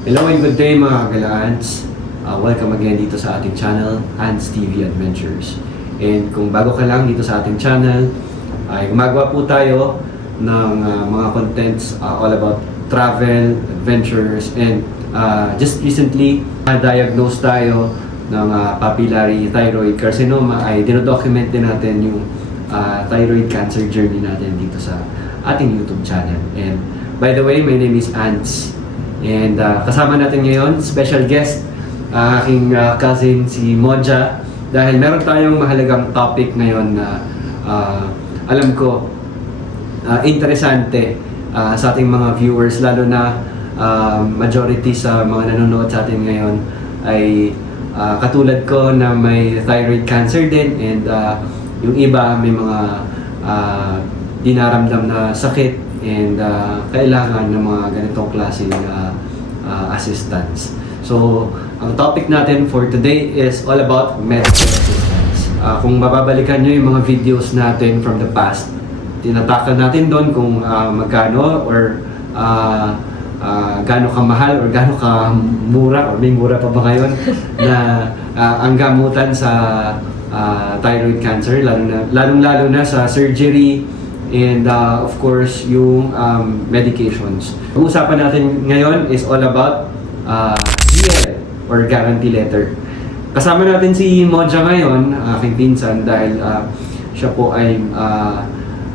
Hello and good day mga Galaans. Welcome again dito sa ating channel, Ants TV Adventures. And kung bago ka lang dito sa ating channel, ay gumagawa po tayo ng mga contents all about travel, adventures, and just recently, diagnose tayo ng papillary thyroid carcinoma. Ay dinodocument din natin yung thyroid cancer journey natin dito sa ating YouTube channel. And by the way, my name is Ants. And kasama natin ngayon, special guest, aking cousin si Moja. Dahil meron tayong mahalagang topic ngayon na alam ko interesante sa ating mga viewers, lalo na majority sa mga nanonood sa atin ngayon ay katulad ko na may thyroid cancer din, and yung iba may mga dinaramdam na sakit and kailangan ng mga ganitong klaseng assistance. So, ang topic natin for today is all about medical assistance. Kung mababalikan nyo yung mga videos natin from the past, tinatakal natin doon kung magkano or gaano kamahal or gaano kamura or may mura pa ba ngayon na ang gamutan sa thyroid cancer, lalong-lalo na sa surgery and of course yung medications. Ang usapan natin ngayon is all about GL or guarantee letter. Kasama natin si Moja ngayon, aking pinsan, dahil siya po ay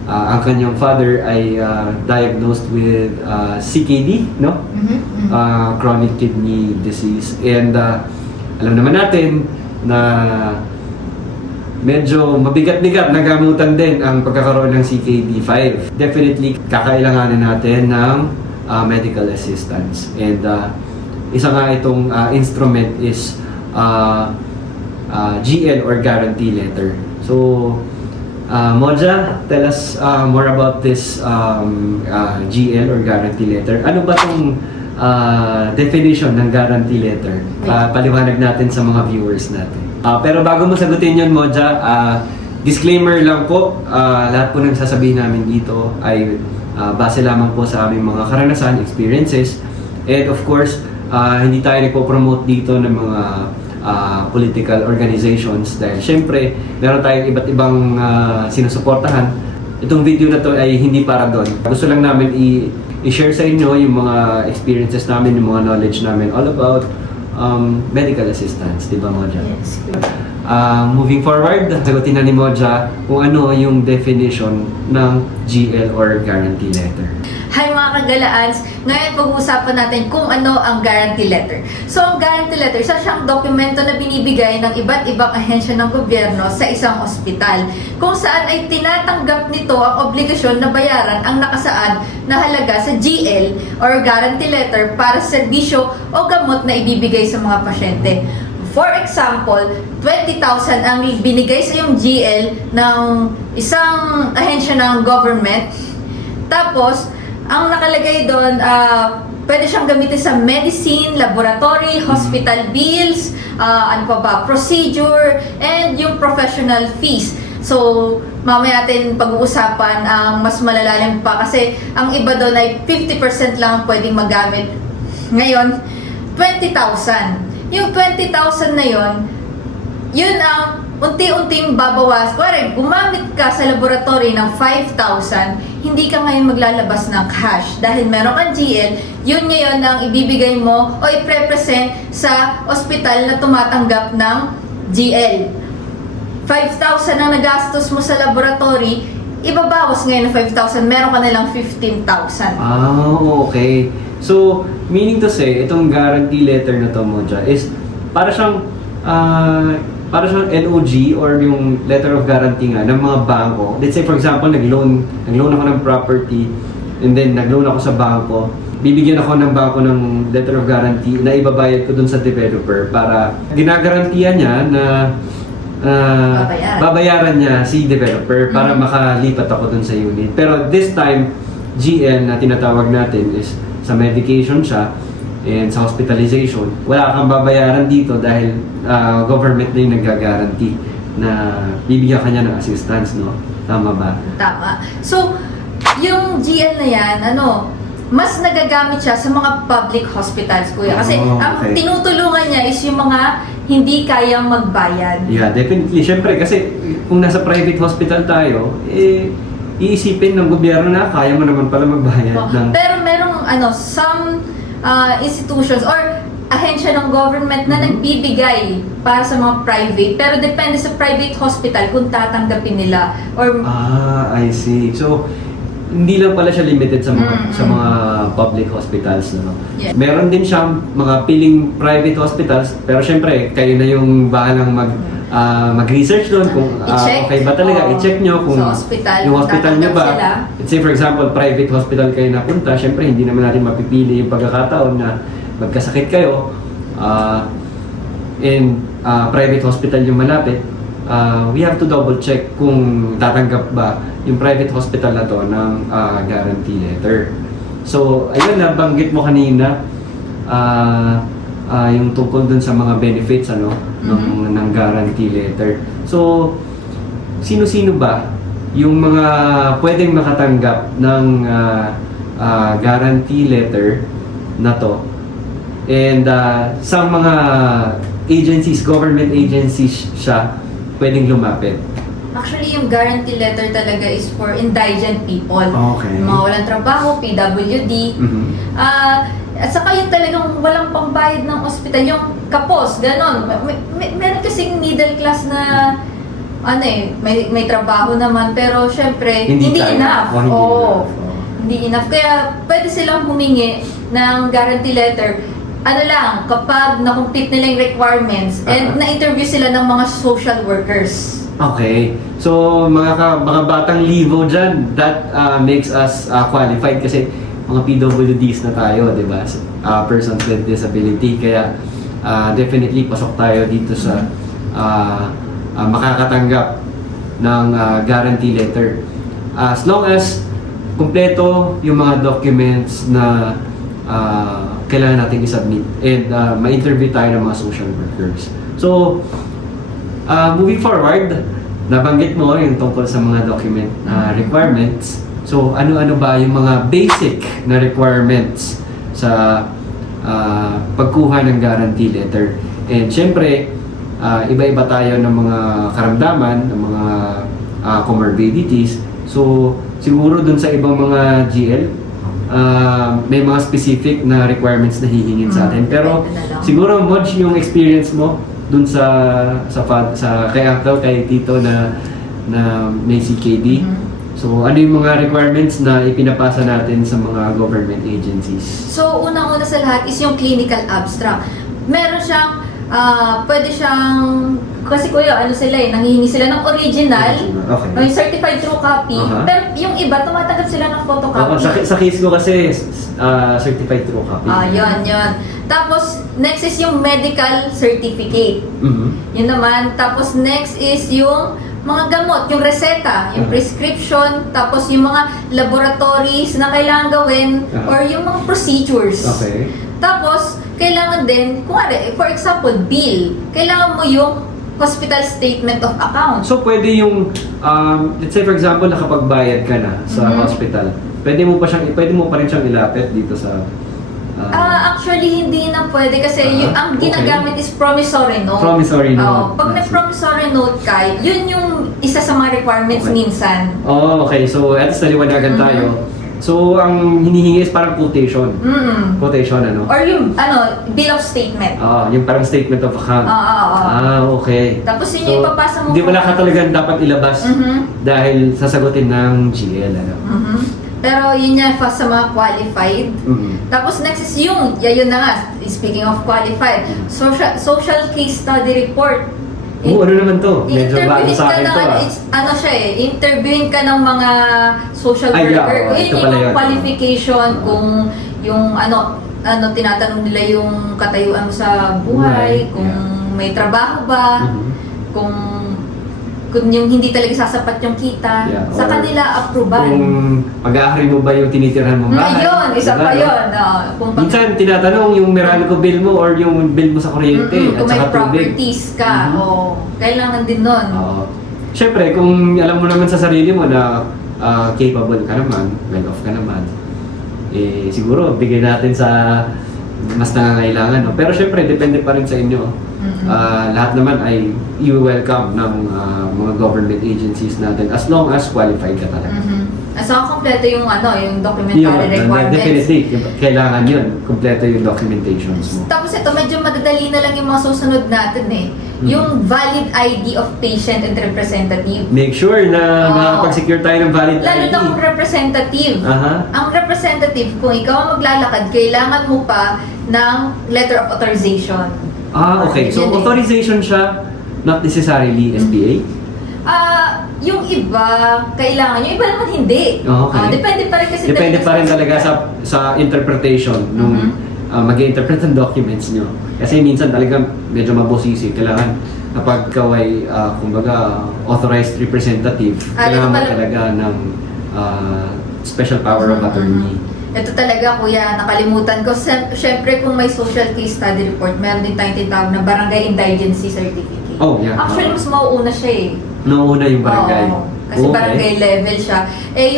ang kanyang father ay diagnosed with CKD, no? Chronic kidney disease. And alam naman natin na medyo mabigat-bigat na gamutan din ang pagkakaroon ng CKD5. Definitely, kakailanganin natin ng medical assistance. And isa nga itong instrument is GL or guarantee letter. So, Moja, tell us more about this GL or guarantee letter. Ano ba itong definition ng guarantee letter? Paliwanag natin sa mga viewers natin. Pero bago mo sagutin yun, Moja, disclaimer lang po, lahat po ng sasabihin namin dito ay base lamang po sa aming mga karanasan, experiences, and of course, hindi tayo nagpo-promote dito ng mga political organizations dahil syempre, meron tayong iba't ibang sinusuportahan. Itong video na to ay hindi para doon. Gusto lang namin i-share sa inyo yung mga experiences namin, yung mga knowledge namin all about medical assistance, di ba, Moja? Yes. Moving forward, sagutin na ni Moja kung ano yung definition ng GL or guarantee letter. Hi mga kagalaans! Ngayon pag-uusapan natin kung ano ang guarantee letter. So ang guarantee letter, isa siyang dokumento na binibigay ng iba't ibang ahensya ng gobyerno sa isang ospital, kung saan ay tinatanggap nito ang obligasyon na bayaran ang nakasaad na halaga sa GL or guarantee letter para sa serbisyo o gamot na ibibigay sa mga pasyente. For example, 20,000 ang binigay sa yung GL ng isang ahensya ng government. Tapos, ang nakalagay doon, pwede siyang gamitin sa medicine, laboratory, hospital bills, ano pa ba, procedure, and yung professional fees. So, mamaya natin pag-uusapan ang mas malalalim pa kasi ang iba doon ay 50% lang ang pwedeng magamit. Ngayon, 20,000. Yung 20,000 na yun ang unti-unting babawas. Kuwari, gumamit ka sa laboratory ng 5,000, hindi ka ngayon maglalabas ng cash. Dahil meron kang GL, yun ngayon ang ibibigay mo o i-represent sa ospital na tumatanggap ng GL. 5,000 ang nagastos mo sa laboratory, ibabawas ngayon ng 5,000, meron ka nilang 15,000. Okay. So, meaning to say, itong guarantee letter na to, Moja, is para siyang LOG or yung letter of guarantee nga ng mga bangko. Let's say for example, nag-loan ako ng property and then nag-loan ako sa bangko. Bibigyan ako ng bangko ng letter of guarantee na ibabayad ko dun sa developer para ginagarantiyan niya na babayaran niya si developer para makalipat ako dun sa unit. Pero this time, GL na tinatawag natin is sa medication siya and sa hospitalization. Wala kang babayaran dito dahil government na yung nag-guarantee na bibigyan ka niya ng assistance, no? Tama ba? Tama. So, yung GL na yan, mas nagagamit siya sa mga public hospitals, kuya. Kasi Oh, ang okay. tinutulungan niya is yung mga hindi kayang magbayad. Yeah, definitely. Siyempre, kasi kung nasa private hospital tayo, iisipin ng gobyerno na kaya mo naman pala magbayad ng... Pero merong some institutions or ahensya ng government na nagbibigay para sa mga private, pero depende sa private hospital kung tatanggapin nila or I see. So, hindi lang pala siya limited sa mga public hospitals, no? Yeah. Meron din siyang mga piling private hospitals, pero syempre kayo na yung bahalang mag-research doon kung I-check. okay ba talaga, i-check nyo kung Sa hospital, yung hospital nyo ba. tatanggap sila. Let's say for example, private hospital kayo napunta, syempre hindi naman natin mapipili yung pagkakataon na magkasakit kayo in private hospital yung malapit. We have to double check kung tatanggap ba yung private hospital na to ng guarantee letter. So, ayun, nabanggit mo kanina yung tungkol dun sa mga benefits ng guarantee letter. So, sino-sino ba yung mga pwedeng makatanggap ng guarantee letter na to? And sa mga agencies, government agencies siya pwedeng lumapit. actually yung guarantee letter talaga is for indigent people. Okay. Mga walang trabaho, PWD. Mhm. At saka yung talagang walang pambayad ng ospital, yung kapos, ganon. Meron kasing middle class na may trabaho naman, pero syempre, hindi kaya. enough. O, hindi Oo. enough. Hindi enough. Kaya pwede silang humingi ng guarantee letter. Kapag na-complete nila yung requirements and na-interview sila ng mga social workers. Okay. So, mga batang livo dyan, that makes us qualified kasi mga PWDs na tayo, di ba? Persons with disability. Kaya, definitely, pasok tayo dito sa makakatanggap ng guarantee letter. As long as kumpleto yung mga documents na kailangan natin i-submit and ma-interview tayo ng mga social workers. So, moving forward, nabanggit mo yung tungkol sa mga document requirements. So, ano-ano ba yung mga basic na requirements sa pagkuha ng guarantee letter? And syempre, iba-iba tayo ng mga karamdaman, ng mga comorbidities. So, siguro dun sa ibang mga GL, may mga specific na requirements na hihingin sa atin. Pero siguro Modj, yung experience mo dun sa kay uncle, kay tito na may CKD. So ano yung mga requirements na ipinapasa natin sa mga government agencies? So, unang-una sa lahat is yung clinical abstract. Meron siyang, pwede siyang, kasi kuya, nanghihingi sila ng original, Okay. yung certified true copy, pero yung iba, tumatanggap sila ng photocopy. Sa case ko kasi, certified true copy. Yun. Tapos, next is yung medical certificate. Mhm. Yun naman. Tapos, next is yung mga gamot, yung reseta, yung prescription, tapos yung mga laboratories na kailangan gawin, or yung mga procedures. Okay. Tapos, kailangan din, for example, bill. Kailangan mo yung hospital statement of account. So pwede yung let's say for example nakapagbayad ka na sa hospital. Pwede mo pa rin siyang ilapit dito sa Actually, hindi na pwede kasi ang ginagamit is promissory note. Promissory note. Pag may promissory note ka, yun yung isa sa mga requirements minsan. Okay. So, at least naliwanagan tayo. So, ang hinihingi is parang quotation. Quotation, Or yung, bill of statement. Yung parang statement of account. Okay. Tapos yun yung ipapasa mo. Hindi wala ka talagang dapat ilabas dahil sasagutin ng GL, Pero yun yan sa mga qualified. Tapos next is yun na nga, speaking of qualified, social case study report. Ano naman to? Medyo bago sa akin to Interviewin ka ng mga social worker. Yun yung qualification, kung yung tinatanong nila yung katayuan mo sa buhay, kung may trabaho ba, kung yung hindi talaga sasapat yung kita, sa kanila aproban. Kung pag-aari mo ba yung tinitirhan mong bahay. Yun, isa pa yun. Minsan tinatanong yung Meralco bill mo or yung bill mo sa kuryente at kung may saka tubig. properties ka, kailangan din nun. Siyempre, kung alam mo naman sa sarili mo na capable ka naman, well off ka naman, siguro bigay natin sa mas nangangailangan. No? Pero syempre, depende pa rin sa inyo. Lahat naman ay i-welcome ng mga government agencies natin as long as qualified ka talaga. So, kompleto yung yung documentary requirements. Definitely, kailangan yun. Kompleto yung documentations mo. Tapos ito, medyo madadali na lang yung mga susunod natin Yung valid ID of patient and representative. Make sure na makakapag-secure tayo ng valid Lalo ID. na kung representative. Aha. Ang representative, kung ikaw ang maglalakad, kailangan mo pa ng letter of authorization. Okay. So, Yun authorization siya, not necessarily SBA? Yung iba, kailangan. Yung iba naman hindi. Okay. Depende pa rin kasi Depende pa rin talaga sa interpretation nung mag-interpret ng documents nyo. Kasi minsan talaga medyo mabusisi. Kailangan kapag ikaw ay, kumbaga, authorized representative, kailangan mo talaga ng special power of attorney. Ito talaga, kuya, nakalimutan ko. Siyempre, kung may social case study report, meron din tayong tinatawag na barangay indigency certificate. Oh, yeah. Actually, mas mauuna siya Nauuna yung barangay. Oo, kasi barangay level siya.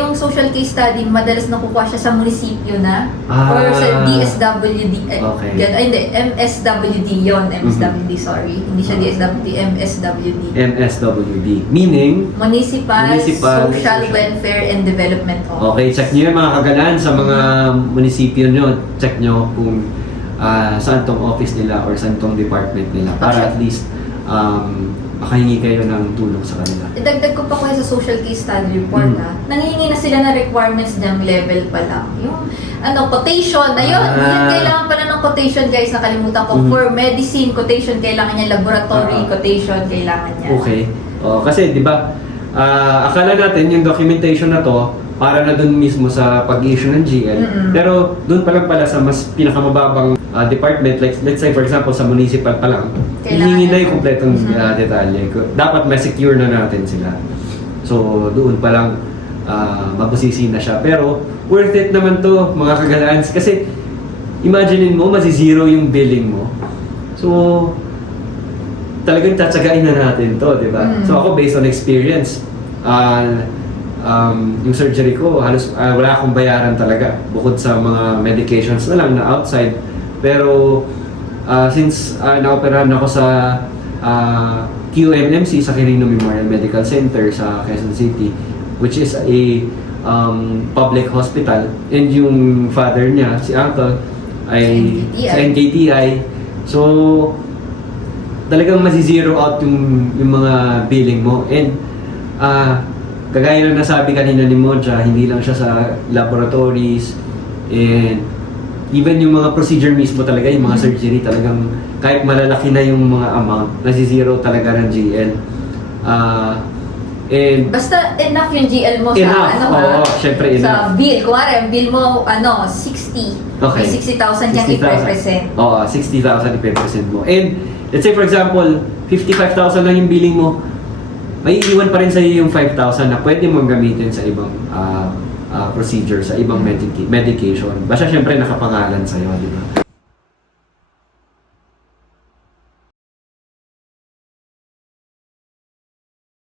Yung social case study, madalas nakukuha siya sa munisipyo na or sa DSWD. Okay. Hindi, MSWD yun. MSWD, sorry. Hindi siya DSWD, MSWD. MSWD. Meaning? Municipal Social Welfare and Development Office. Okay, check nyo yung mga kagalaan sa mga munisipyo nyo. Check nyo kung saan tong office nila or saan tong department nila para at least makahingi kayo ng tulong sa kanila. Idagdag ko pa sa social case study report nangihingi na sila ng requirements ng level pa lang. Yung quotation, ayun, kailangan pala ng quotation guys, nakalimutan ko. For medicine, quotation, kailangan niya. Laboratory, quotation, kailangan niya. Okay. Kasi di ba, akala natin yung documentation na to para na dun mismo sa pag-issue ng GL. Pero dun pa lang pala sa mas pinakamababang department, like let's say for example sa municipal pa lang, hihingi na yung kompletong detalye. Dapat ma-secure na natin sila. So doon pa lang mabusisi na siya. Pero worth it naman to mga kagalaans kasi imaginein mo masi-zero yung billing mo. So talagang tatsagain na natin to, di ba? So ako based on experience, yung surgery ko, halos wala akong bayaran talaga bukod sa mga medications na lang na outside. Pero since naoperahan ako sa QMMC sa Quirino Memorial Medical Center sa Quezon City, which is a public hospital, and yung father niya, si Uncle, ay sa NKTI. So talagang masi-zero out yung mga billing mo. And kagaya na nasabi kanina ni Monja, hindi lang siya sa laboratories and even yung mga procedure mismo talaga, yung mga surgery talagang kahit malalaki na yung mga amount, nasi-zero talaga ng GL. And basta enough yung GL mo enough, syempre sa enough. bill. Kuwari, ang bill mo 60. Okay. May 60,000 yung 60,000. i-represent. Oo, 60,000 i-represent mo. And let's say for example, 55,000 lang yung billing mo, may iiwan pa rin sa'yo yung 5,000 na pwede mong gamitin sa ibang procedure, sa ibang medication. Basta syempre nakapangalan sa'yo, di ba?